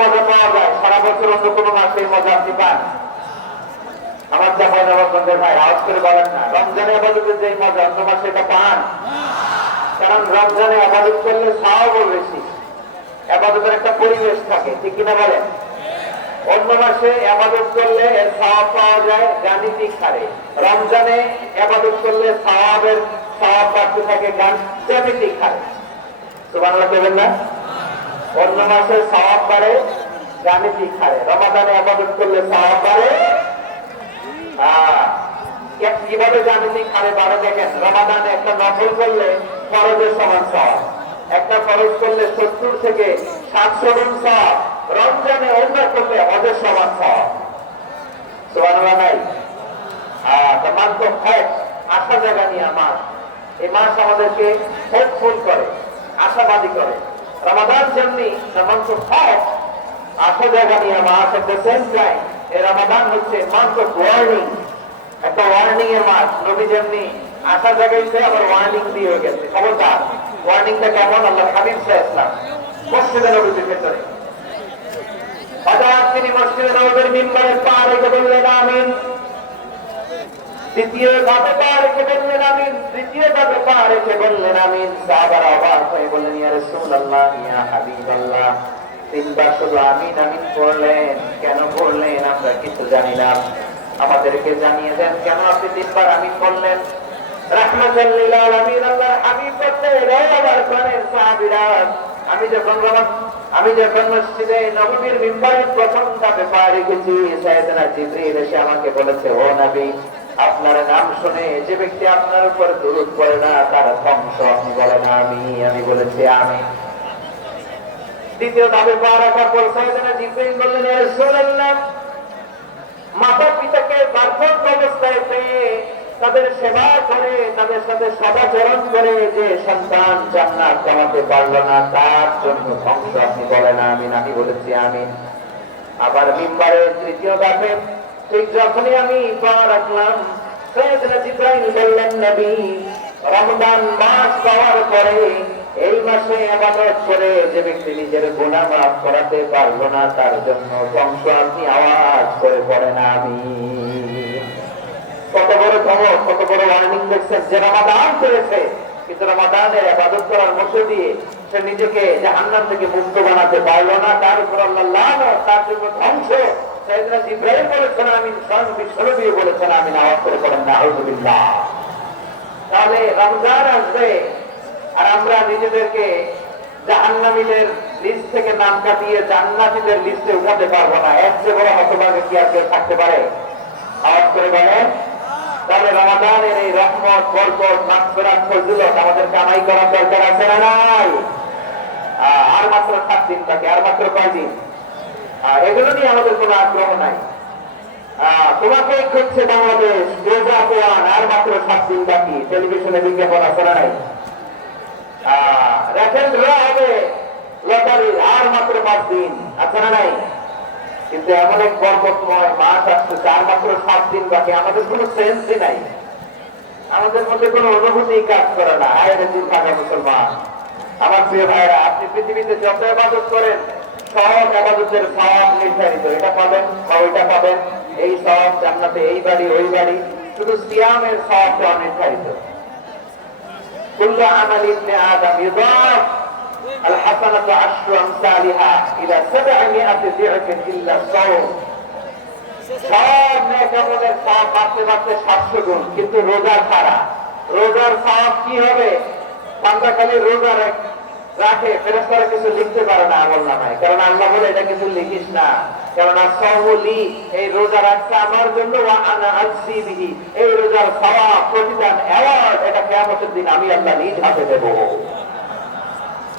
মজা পাওয়া যায় সারা বছর অন্য কোনো মাসে মজা আপনি পান? আমার দেখা নবাবগঞ্জের ভাই আওয়াজ করে বলেন না, রমজানে আবাদতের যে মজা অন্য মাসে এটা পান? কারণ রমজানে আবাদত করলে সওয়াবও বেশি, আবাদতের একটা পরিবেশ থাকে, ঠিক কিনা বলেন? অন্য মাসে আবাদত করলে এর সওয়াব পাওয়া যায় গাণিতিক হারে, রমজানে আবাদত করলে সওয়াবের সওয়াব বাড়তে থাকে জ্যামিতিক হারে। সুবহানাল্লাহ বলবেন না? অন্য মাসে সওয়াব বাড়ে গাণিতিক হারে, রমাদানে আবাদত করলে সওয়াব বাড়ে কিভাবে জ্যামিতিক হারে বাড়ে দেখেন। রমাদানে একটা নফল করলে ফরজের সমান সওয়াব, একটা ফরজ করলে 70 থেকে 700 গুণ সওয়াব, রমজানে ওমরা করলে হজের সমান সওয়াব। সুবহানাল্লাহ নাই? মান তো আশা জায়গা নিয়ে মাস, এই মাস আমাদেরকে হোপফুল করে, আশাবাদী করে। রমাদান যেমনি মান তো আশা জায়গা নিয়ে মাস, এট দ্য সেম টাইম এই রমাদান হচ্ছে মান তো ওয়ার্নিং, একটা ওয়ার্নিং এর মাস। নবী যেমনি আশা জায়গাইছে আবার ওয়ার্নিং দিয়ে গেছে। খবরদার, ওয়ার্নিংটা কেমন? আল্লাহ হাবিব সাল্লাল্লাহু আলাইহি ওয়াসাল্লাম মসজিদে নববীর ভেতরে হঠাৎ তিনি মসজিদে নববীর মিম্বরে পা রেখে বললেন আমিন, দ্বিতীয় ধাপে পা রেখে বললেন আমিন, তৃতীয় ধাপে পা রেখে বললেন আমিন। সাহাবারা অবাক হয়ে বললেন ইয়া রাসূলুল্লাহ, ইয়া হাবিবাল্লাহ, তিনবার শুধু আমিন আমিন পড়লেন, কেন পড়লেন আমরা কিছু জানি না, আমাদেরকে জানিয়ে দেন কেন আপনি তিনবার আমিন বললেন। রাহমাতাল লিল আলামিন আল্লাহর হাবিব বললেন, ও আমার প্রাণের সাহাবীরা, আমি যখন মসজিদে নববীর মিম্বরে প্রথম ধাপে পা রেখেছি, সাইয়েদনা জিবরীল এসে আমাকে বলেছে, ও নবী, আপনার নাম শুনে যে ব্যক্তি আপনার উপর দুরূদ পড়ে না তার ধ্বংস। আপনি বলেন আমি বলেছি আমি। দ্বিতীয় ধাপে পা রাখার পর সাইয়েদনা জিবরীল বললেন, ইয়া রাসূলুল্লাহ, মাতা পিতাকে বার্ধক্য অবস্থায় পেয়ে তাদের সেবা করে, তাদের সাথে সদাচরণ করে যে সন্তান জান্নাত কামাতে পারলো না তার জন্য ধ্বংস। আপনি বলেন আমিন। আমি বলেছি আমিন। আবার মিম্বরের তৃতীয় ধাপে ঠিক যখনই আমি পা রাখলাম, সাইয়েদনা জিবরাইল বললেন, নবী, রমজান মাস পাওয়ার পরে এই মাসে ইবাদত করে যে ব্যক্তি নিজের গুনাহ মাফ করাতে পারলো না তার জন্য ধ্বংস। আপনি আওয়াজ করে পড়েন আমিন। কত বড় খবর, কত বড় ওয়ার্নিং দেখছেন। যে রমাদান করেছে কিন্তু রমাদানের ইবাদত করার মধ্য দিয়ে সে নিজেকে জাহান্নাম থেকে মুক্ত বানাতে পারলো না, তার উপর আল্লাহ লানত, তার জন্য ধ্বংস। সাইয়েদনা জিবরাইল বলেছেন আমিন, স্বয়ং বিশ্বনবী বলেছেন আমিন। আওয়াজ করে পড়েন নাউযুবিল্লাহ। তাহলে রমজান আসবে আর আমরা নিজেদেরকে জাহান্নামীদের লিস্ট থেকে নাম কাটিয়ে জান্নাতীদের লিস্টে উঠাতে পারবো না। এর চেয়ে বড় হতভাগা কি আর কেউ থাকতে পারে? আওয়াজ করে বলেন। তাহলে রমাদানের এই রহমত, বরকত, মাগফিরাত, ফজিলত আমাদের কামাই করার দরকার আছে না নাই? আর মাত্র 7 দিন বাকি, আর মাত্র কয় দিন? এগুলো নিয়ে আমাদের কোনো আগ্রহ নাই। তোমাকে খুঁজছে বাংলাদেশ, রোজা কোরআন, আর মাত্র 7 দিন বাকি, টেলিভিশনে বিজ্ঞাপন আছে না নাই? রেফেল ড্র হবে লটারি, আর মাত্র 5 দিন আছে না নাই? কিন্তু এমন এক বরকতময় মাস আসছে, আর মাত্র 7 দিন বাকি, আমাদের কোনো সেন্সই নাই, আমাদের মধ্যে কোনো অনুভূতি কাজ করে না। আয়ের দিন থাকা মুসলমান, আমার প্রিয় ভাইরা, আপনি পৃথিবীতে যত ইবাদত করেন সব ইবাদতের সওয়াব নির্ধারিত। এটা পাবেন বা ওইটা পাবেন, এই সওয়াব জান্নাতে, এই বাড়ি ওই বাড়ি। শুধু সিয়ামের সওয়াবটা অনির্ধারিত। কুল্লু আমালি ইবনে আদম ইউদাফ আল হাসানাতু আশরু আমসালিহা ইলা 700 দি'ফিন ইল্লা সাওম। সব নেক আমলের সওয়াব বাড়তে বাড়তে 700 গুণ, কিন্তু রোজার ছাড়া। রোজার সওয়াব কি হবে? বান্দা খালি রোজা রাখে, ফেরেশতারা কিছু লিখতে পারে না আমল নামায়, কারণ আল্লাহ বলে এটা কিছু লিখিস না, কারণ আসসাউলি, এই রোজা রাখছে আমার জন্য, ওয়া আনা আজজি বিহি, এই রোজার সওয়াব, প্রতিদান, অ্যাওয়ার্ড এটা কিয়ামতের দিন আমি আল্লাহ নিজ হাতে দেব,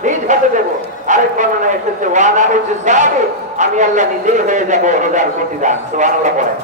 নিজ হাতে দেব। আরেক বর্ণনায় এসেছে ওয়া আনা উজজাবি, আমি আল্লাহ নিজেই হয়ে যাব রোজার প্রতিদান। সুবহানাল্লাহ পড়েন।